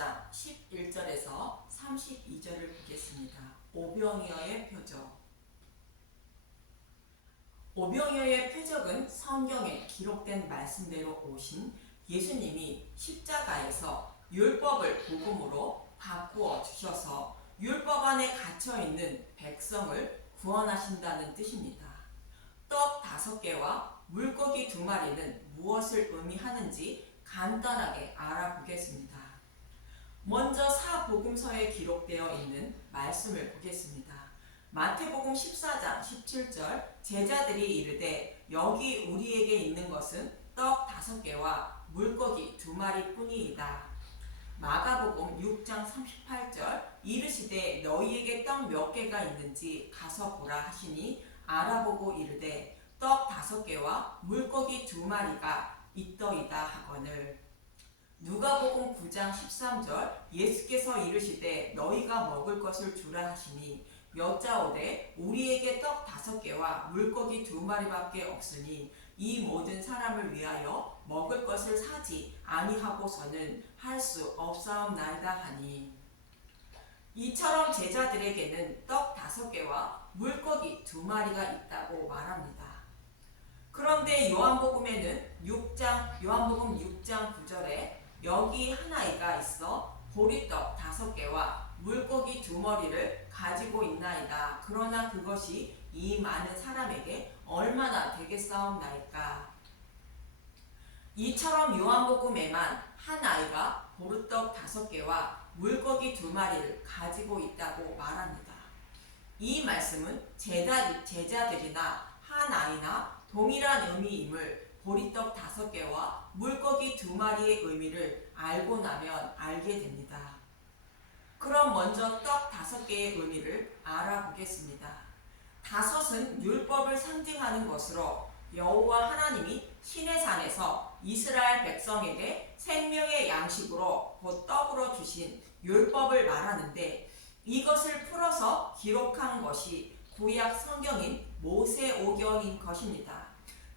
6장 11절에서 32절을 보겠습니다. 오병이어의 표적. 오병이어의 표적은 성경에 기록된 말씀대로 오신 예수님이 십자가에서 율법을 복음으로 바꾸어 주셔서 율법 안에 갇혀 있는 백성을 구원하신다는 뜻입니다. 떡 다섯 개와 물고기 두 마리는 무엇을 의미하는지 간단하게 알아보겠습니다. 먼저 사복음서에 기록되어 있는 말씀을 보겠습니다. 마태복음 14장 17절 제자들이 이르되 여기 우리에게 있는 것은 떡 다섯 개와 물고기 두 마리뿐이이다. 마가복음 6장 38절 이르시되 너희에게 떡 몇 개가 있는지 가서 보라 하시니 알아보고 이르되 떡 다섯 개와 물고기 두 마리가 있더이다 하거늘 누가복음 9장 13절 예수께서 이르시되 너희가 먹을 것을 주라 하시니 여짜오되 우리에게 떡 다섯 개와 물고기 두 마리밖에 없으니 이 모든 사람을 위하여 먹을 것을 사지 아니하고서는 할 수 없사옵나이다 하니 이처럼 제자들에게는 떡 다섯 개와 물고기 두 마리가 있다고 말합니다. 그런데 요한복음에는 6장 요한복음 6장 9절에 여기 한 아이가 있어 보리떡 다섯 개와 물고기 두 머리를 가지고 있나이다. 그러나 그것이 이 많은 사람에게 얼마나 되겠사옵나이까. 이처럼 요한복음에만 한 아이가 보리떡 다섯 개와 물고기 두 마리를 가지고 있다고 말합니다. 이 말씀은 제자, 제자들이나 한 아이나 동일한 의미임을 보리떡 다섯 개와 물고기 두 마리의 의미를 알고 나면 알게 됩니다. 그럼 먼저 떡 다섯 개의 의미를 알아보겠습니다. 다섯은 율법을 상징하는 것으로 여호와 하나님이 신의 산에서 이스라엘 백성에게 생명의 양식으로 곧 떡으로 주신 율법을 말하는데 이것을 풀어서 기록한 것이 구약 성경인 모세오경인 것입니다.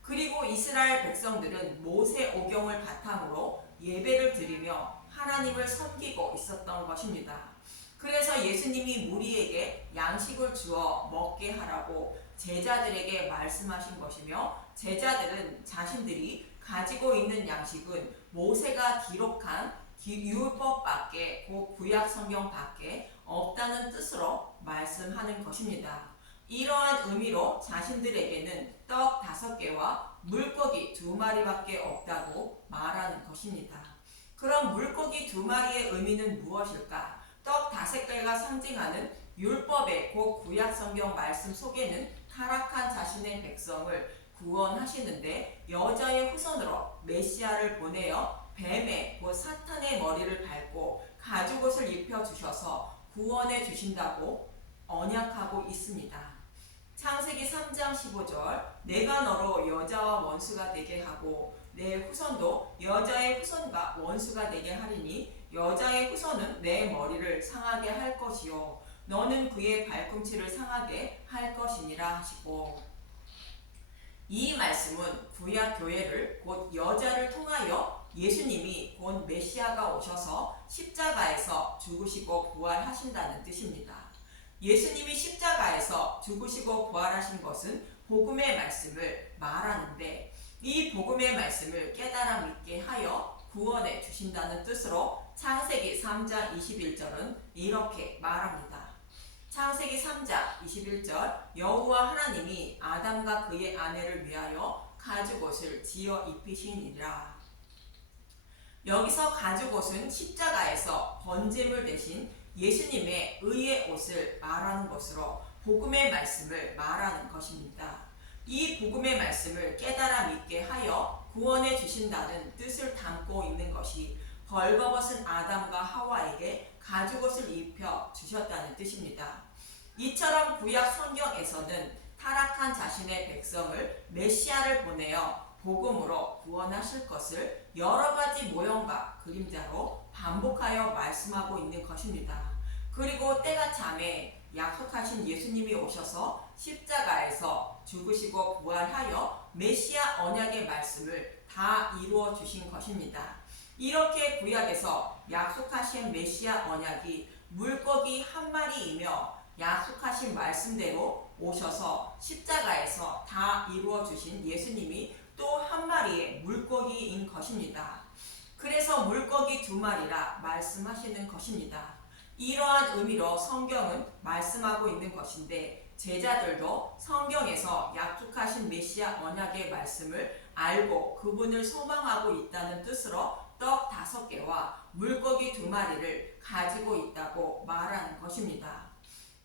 그리고 이스라엘 백성들은 모세 오경을 바탕으로 예배를 드리며 하나님을 섬기고 있었던 것입니다. 그래서 예수님이 무리에게 양식을 주어 먹게 하라고 제자들에게 말씀하신 것이며 제자들은 자신들이 가지고 있는 양식은 모세가 기록한 율법밖에 곧 구약 성경밖에 없다는 뜻으로 말씀하는 것입니다. 이러한 의미로 자신들에게는 떡 다섯 개와 물고기 두 마리밖에 없다고 말하는 것입니다. 그럼 물고기 두 마리의 의미는 무엇일까? 떡 다섯 개가 상징하는 율법의 곧 구약 성경 말씀 속에는 타락한 자신의 백성을 구원하시는데 여자의 후손으로 메시아를 보내어 뱀의 곧 사탄의 머리를 밟고 가죽옷을 입혀 주셔서 구원해 주신다고 언약하고 있습니다. 창세기 3장 15절. 내가 너로 여자와 원수가 되게 하고 내 후손도 여자의 후손과 원수가 되게 하리니 여자의 후손은 내 머리를 상하게 할 것이요. 너는 그의 발꿈치를 상하게 할 것이니라 하시고. 이 말씀은 구약 교회를 곧 여자를 통하여 예수님이 곧 메시아가 오셔서 십자가에서 죽으시고 부활하신다는 뜻입니다. 예수님이 십자가에서 죽으시고 부활하신 것은 복음의 말씀을 말하는데 이 복음의 말씀을 깨달아 믿게 하여 구원해 주신다는 뜻으로 창세기 3장 21절은 이렇게 말합니다. 창세기 3장 21절 여호와 하나님이 아담과 그의 아내를 위하여 가죽옷을 지어 입히시니라. 여기서 가죽옷은 십자가에서 번제물 대신 예수님의 의의 옷을 말하는 것으로 복음의 말씀을 말하는 것입니다. 이 복음의 말씀을 깨달아 믿게 하여 구원해 주신다는 뜻을 담고 있는 것이 벌거벗은 아담과 하와에게 가죽옷을 입혀 주셨다는 뜻입니다. 이처럼 구약 성경에서는 타락한 자신의 백성을 메시아를 보내어 복음으로 구원하실 것을 여러 가지 모형과 그림자로 반복하여 말씀하고 있는 것입니다. 그리고 때가 참에 약속하신 예수님이 오셔서 십자가에서 죽으시고 부활하여 메시아 언약의 말씀을 다 이루어 주신 것입니다. 이렇게 구약에서 약속하신 메시아 언약이 물고기 한 마리이며 약속하신 말씀대로 오셔서 십자가에서 다 이루어 주신 예수님이 또 한 마리의 물고기인 것입니다. 그래서 마리라 말씀하시는 것입니다. 이러한 의미로 성경은 말씀하고 있는 것인데 제자들도 성경에서 약속하신 메시아 언약의 말씀을 알고 그분을 소망하고 있다는 뜻으로 떡 다섯 개와 물고기 두 마리를 가지고 있다고 말하는 것입니다.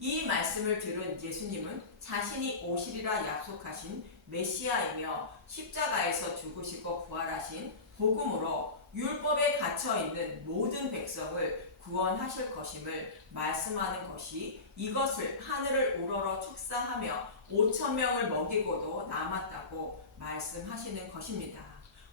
이 말씀을 들은 예수님은 자신이 오시리라 약속하신 메시아이며 십자가에서 죽으시고 부활하신 복음으로 율법에 갇혀 있는 모든 백성을 구원하실 것임을 말씀하는 것이 이것을 하늘을 우러러 축사하며 5천 명을 먹이고도 남았다고 말씀하시는 것입니다.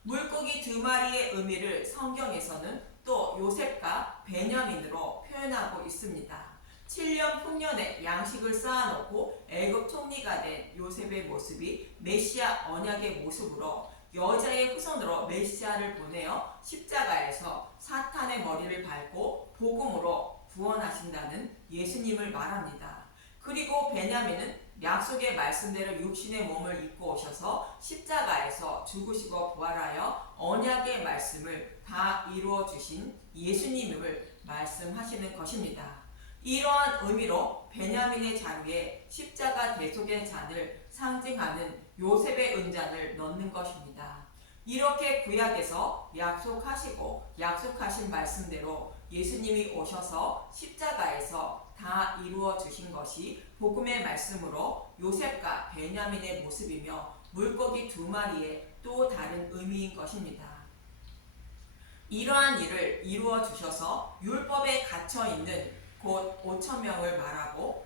물고기 두 마리의 의미를 성경에서는 또 요셉과 베냐민으로 표현하고 있습니다. 7년 풍년에 양식을 쌓아놓고 애굽 총리가 된 요셉의 모습이 메시아 언약의 모습으로 여자의 후손으로 메시아를 보내어 십자가에서 사탄의 머리를 밟고 복음으로 구원하신다는 예수님을 말합니다. 그리고 베냐민은 약속의 말씀대로 육신의 몸을 입고 오셔서 십자가에서 죽으시고 부활하여 언약의 말씀을 다 이루어 주신 예수님을 말씀하시는 것입니다. 이러한 의미로 베냐민의 자루에 십자가 대속의 잔을 상징하는 요셉의 은잔을 넣는 것입니다. 이렇게 구약에서 약속하시고 약속하신 말씀대로 예수님이 오셔서 십자가에서 다 이루어 주신 것이 복음의 말씀으로 요셉과 베냐민의 모습이며 물고기 두 마리의 또 다른 의미인 것입니다. 이러한 일을 이루어 주셔서 율법에 갇혀 있는 곧 5천 명을 말하고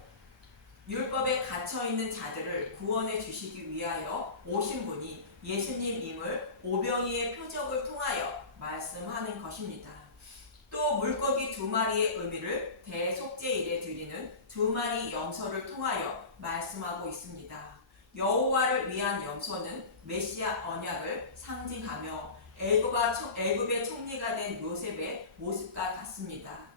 율법에 갇혀 있는 자들을 구원해 주시기 위하여 오신 분이 예수님임을 오병이의 표적을 통하여 말씀하는 것입니다. 또 물고기 두 마리의 의미를 대속죄일에 드리는 두 마리 염소를 통하여 말씀하고 있습니다. 여호와를 위한 염소는 메시아 언약을 상징하며 애굽의 총리가 된 요셉의 모습과 같습니다.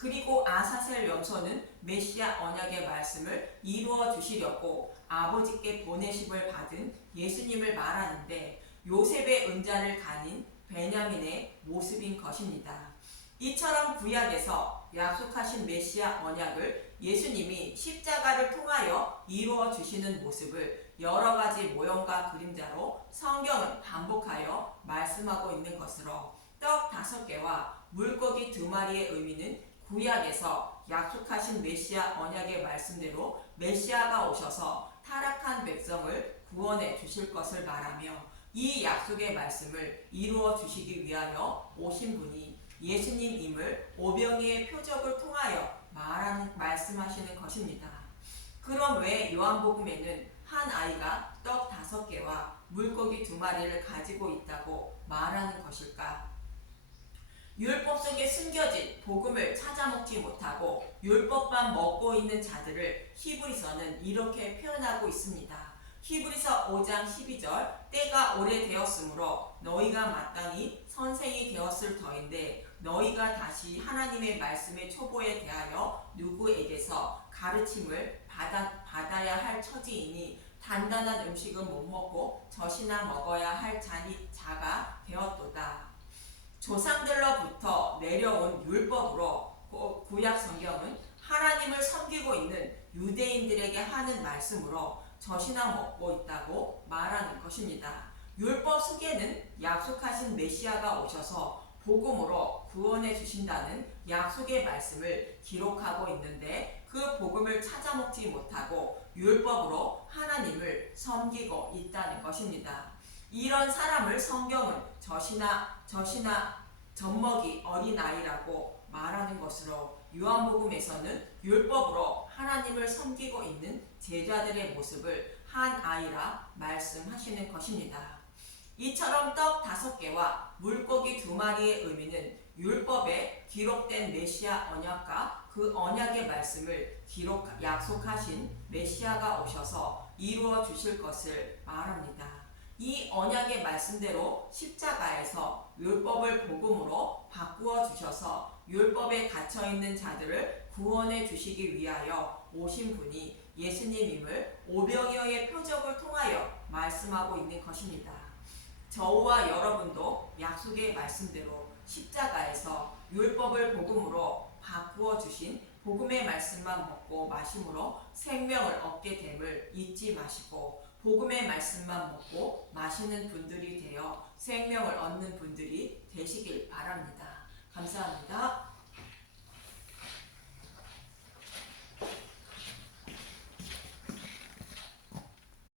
그리고 아사셀 염소는 메시아 언약의 말씀을 이루어 주시려고 아버지께 보내심을 받은 예수님을 말하는데 요셉의 은자를 가닌 베냐민의 모습인 것입니다. 이처럼 구약에서 약속하신 메시아 언약을 예수님이 십자가를 통하여 이루어 주시는 모습을 여러 가지 모형과 그림자로 성경은 반복하여 말씀하고 있는 것으로 떡 다섯 개와 물고기 두 마리의 의미는 구약에서 약속하신 메시아 언약의 말씀대로 메시아가 오셔서 타락한 백성을 구원해 주실 것을 말하며 이 약속의 말씀을 이루어 주시기 위하여 오신 분이 예수님임을 오병이의 표적을 통하여 말하는 말씀하시는 것입니다. 그럼 왜 요한복음에는 한 아이가 떡 다섯 개와 물고기 두 마리를 가지고 있다고 말하는 것일까? 율법 속에 숨겨진 복음을 찾아 먹지 못하고 율법만 먹고 있는 자들을 히브리서는 이렇게 표현하고 있습니다. 히브리서 5장 12절 때가 오래되었으므로 너희가 마땅히 선생이 되었을 터인데 너희가 다시 하나님의 말씀의 초보에 대하여 누구에게서 가르침을 받아, 받아야 할 처지이니 단단한 음식은 못 먹고 젖이나 먹어야 할 자니, 자가 되었도다. 조상들로부터 내려온 율법으로 구- 구약 성경은 하나님을 섬기고 있는 유대인들에게 하는 말씀으로 젖이나 먹고 있다고 말하는 것입니다. 율법 속에는 약속하신 메시아가 오셔서 복음으로 구원해 주신다는 약속의 말씀을 기록하고 있는데 그 복음을 찾아 먹지 못하고 율법으로 하나님을 섬기고 있다는 것입니다. 이런 사람을 성경은 젖이나 젖이나 젖먹이 어린아이라고 말하는 것으로 요한복음에서는 율법으로 하나님을 섬기고 있는 제자들의 모습을 한 아이라 말씀하시는 것입니다. 이처럼 떡 다섯 개와 물고기 두 마리의 의미는 율법에 기록된 메시아 언약과 그 언약의 말씀을 기록 약속하신 메시아가 오셔서 이루어 주실 것을 말합니다. 이 언약의 말씀대로 십자가에서 율법을 복음으로 바꾸어 주셔서 율법에 갇혀 있는 자들을 구원해 주시기 위하여 오신 분이 예수님임을 오병이어의 표적을 통하여 말씀하고 있는 것입니다. 저와 여러분도 약속의 말씀대로 십자가에서 율법을 복음으로 바꾸어 주신 복음의 말씀만 먹고 마심으로 생명을 얻게 됨을 잊지 마시고 복음의 말씀만 먹고 마시는 분들이 되어 생명을 얻는 분들이 되시길 바랍니다. 감사합니다.